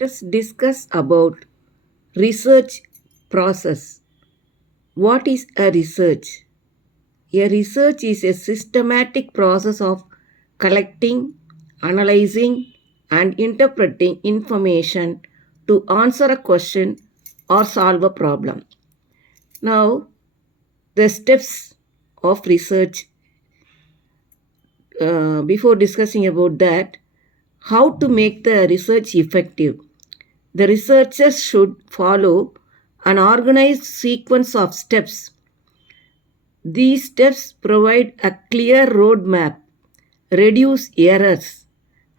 Let us discuss about research process. What is a research? A research is a systematic process of collecting, analyzing, and interpreting information to answer a question or solve a problem. Now, the steps of research. Before discussing about that, how to make the research effective. The researchers should follow an organized sequence of steps. These steps provide a clear roadmap, reduce errors,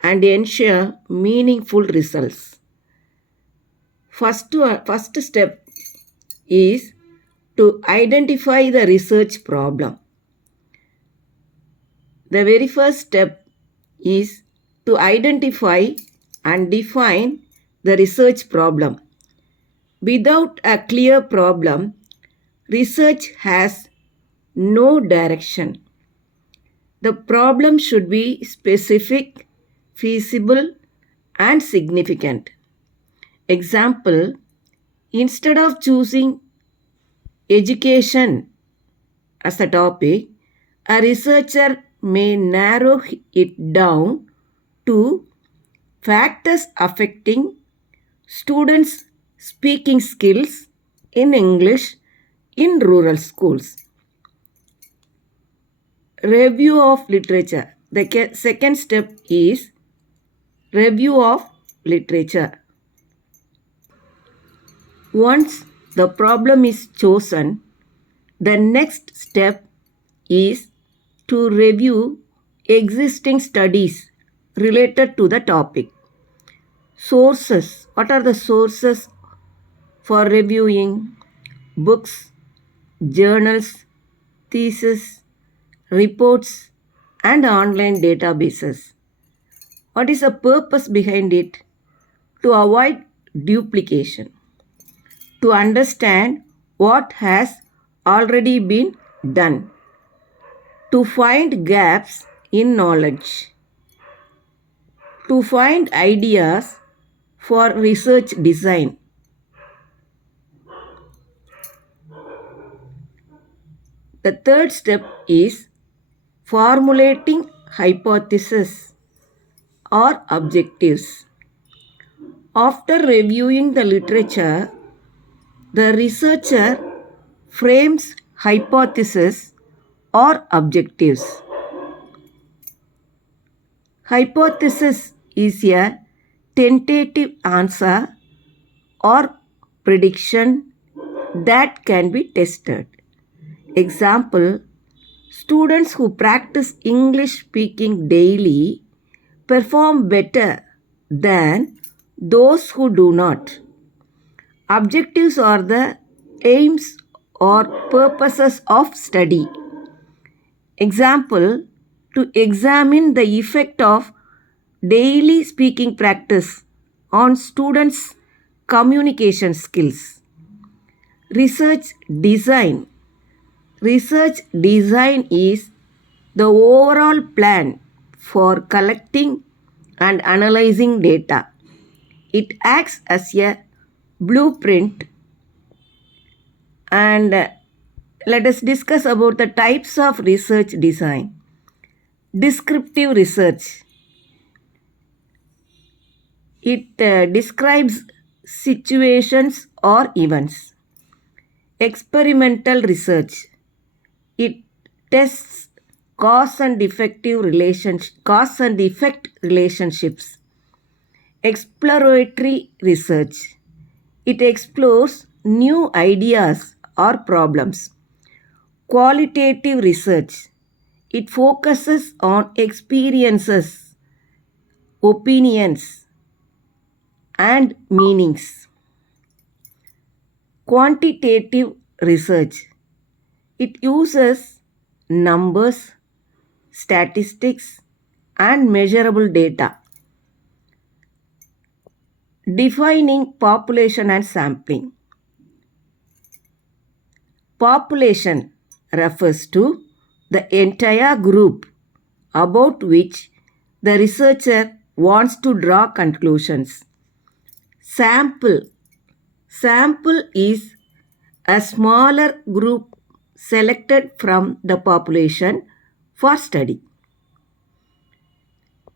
and ensure meaningful results. First step is to identify the research problem. The very first step is to identify and define the research problem. Without a clear problem, research has no direction. The problem should be specific, feasible, and significant. Example, instead of choosing education as a topic, a researcher may narrow it down to factors affecting students' speaking skills in English in rural schools. Review of literature. The second step is review of literature. Once the problem is chosen, the next step is to review existing studies related to the topic. Sources. What are the sources for reviewing? Books, journals, theses, reports, and online databases. What is the purpose behind it? To avoid duplication. To understand what has already been done. To find gaps in knowledge. To find ideas for research design. The third step is formulating hypotheses or objectives. After reviewing the literature, the researcher frames hypotheses or objectives. Hypothesis is a tentative answer or prediction that can be tested. Example, students who practice English speaking daily perform better than those who do not. Objectives are the aims or purposes of study. Example, to examine the effect of daily speaking practice on students' communication skills. Research design. Research design is the overall plan for collecting and analyzing data. It acts as a blueprint. And let us discuss about the types of research design. Descriptive research. It describes situations or events. Experimental research. It tests cause and effect relationships. Exploratory research. It explores new ideas or problems. Qualitative research. It focuses on experiences, opinions, and meanings. Quantitative research. It uses numbers, statistics, and measurable data. Defining population and sampling. Population refers to the entire group about which the researcher wants to draw conclusions. Sample. Sample is a smaller group selected from the population for study.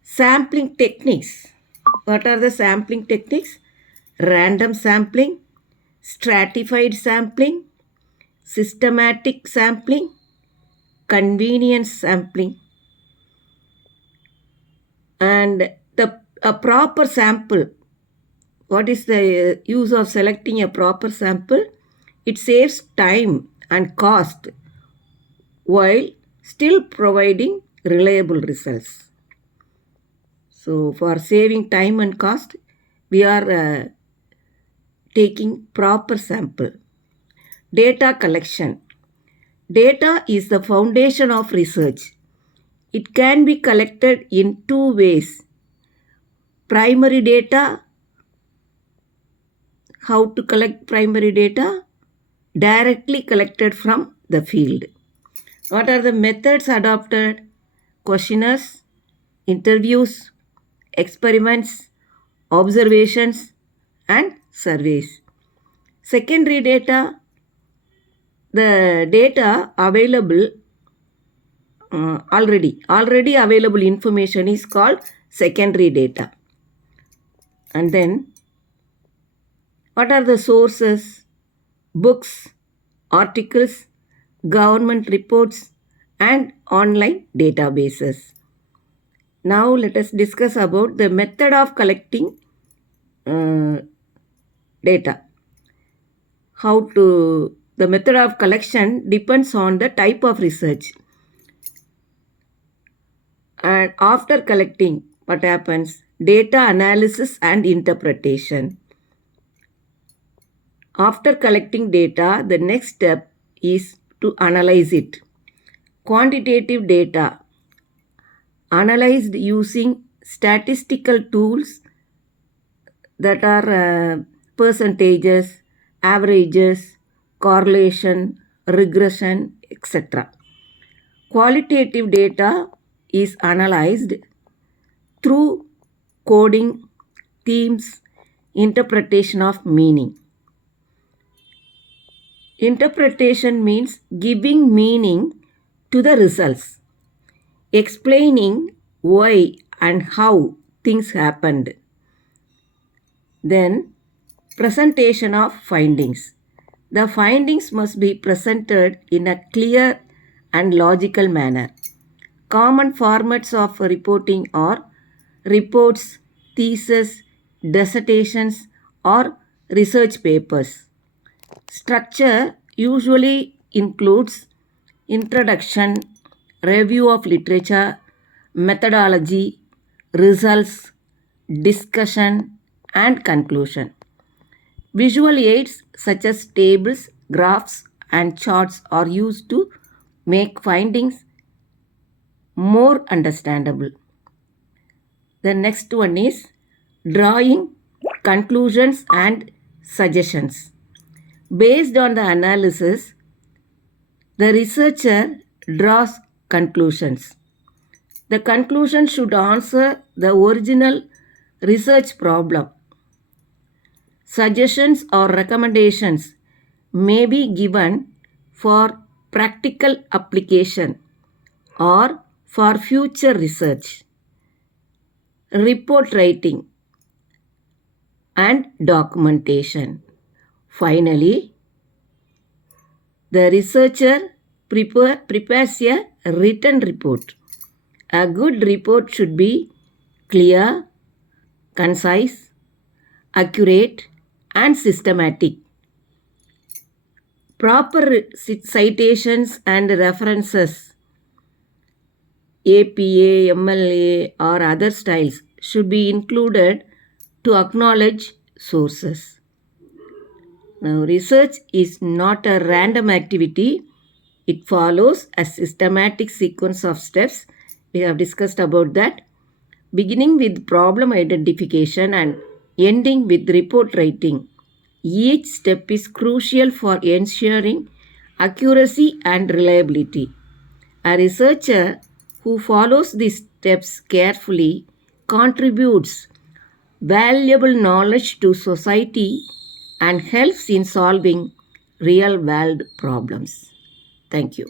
Sampling techniques. What are the sampling techniques? Random sampling, stratified sampling, systematic sampling, convenience sampling. And a proper sample. What is the use of selecting a proper sample? It saves time and cost while still providing reliable results. So for saving time and cost, we are taking proper sample. Data collection. Data is the foundation of research. It can be collected in two ways. Primary data. How to collect primary data? Directly collected from the field. What are the methods adopted? Questionnaires, interviews, experiments, observations, and surveys. Secondary data. The data available already available information is called secondary data. And then what are the sources? Books, articles, government reports, and online databases. Now let us discuss about the method of collecting data. The method of collection depends on the type of research. And after collecting, what happens? Data analysis and interpretation. After collecting data, the next step is to analyze it. Quantitative data analyzed using statistical tools that are percentages, averages, correlation, regression, etc. Qualitative data is analyzed through coding, themes, interpretation of meaning. Interpretation means giving meaning to the results, explaining why and how things happened. Then, presentation of findings. The findings must be presented in a clear and logical manner. Common formats of reporting are reports, theses, dissertations, or research papers. Structure usually includes introduction, review of literature, methodology, results, discussion, and conclusion. Visual aids such as tables, graphs, and charts are used to make findings more understandable. The next one is drawing conclusions and suggestions. Based on the analysis, the researcher draws conclusions. The conclusion should answer the original research problem. Suggestions or recommendations may be given for practical application or for future research. Report writing and documentation. Finally, the researcher prepares a written report. A good report should be clear, concise, accurate, and systematic. Proper citations and references, APA, MLA, or other styles should be included to acknowledge sources. Now, research is not a random activity. It follows a systematic sequence of steps. We have discussed about that. Beginning with problem identification and ending with report writing. Each step is crucial for ensuring accuracy and reliability. A researcher who follows these steps carefully contributes valuable knowledge to society and helps in solving real world problems. Thank you.